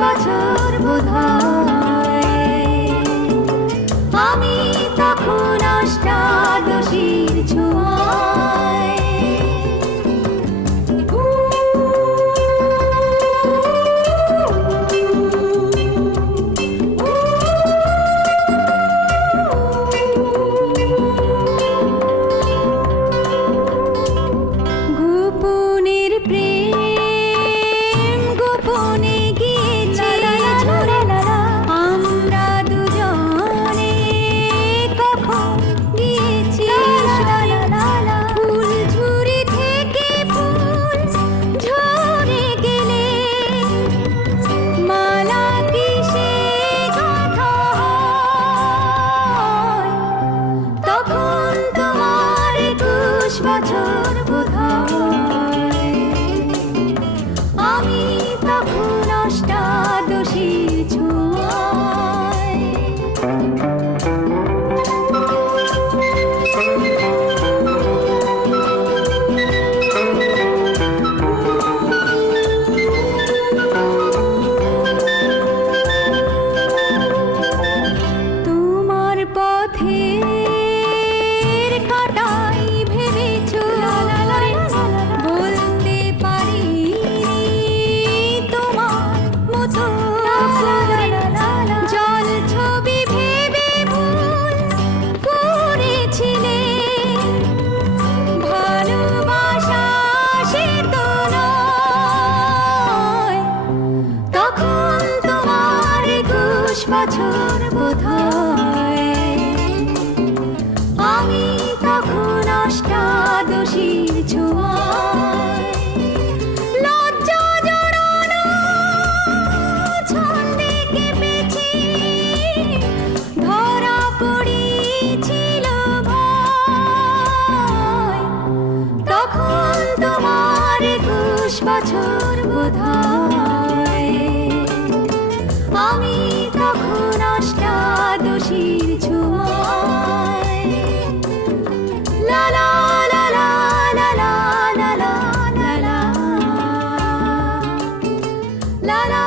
বছর বোধহয় আমি তখন অষ্টাদশীর ছোঁয়ায়। গোপনের প্রেম গোপনে গিয়েছে আমরা দুজনে কখন গিয়েছি ফুল ঝুরি থেকে ফুল ঝরে গেলে মালা কিসে গাঁথা হয় তখন তোমার 21 বছর বোধহয় আমি তখন অষ্টাদশীর ছোঁয়ায়। তোমার পথের কাঁটাই ভেবেছো বলতে পারি তোমার মতো জল ছবি ভেবে ভুল করেছিলে ভালোবাসা সে তো নয় তখন তোমার 21 বছর বোধহয় আমি তখন অষ্টাদশীর ছোঁয়ায়। লজ্জা জড়ানো ছন্দে কেঁপেছি ধরা পড়েছিল ভয় তখন তোমার 21 বছর বোধহয় আমি তখন অষ্টাদশীর ছোঁয়ায়। লা লা লা লা লা লা লা লা লা লা লা লা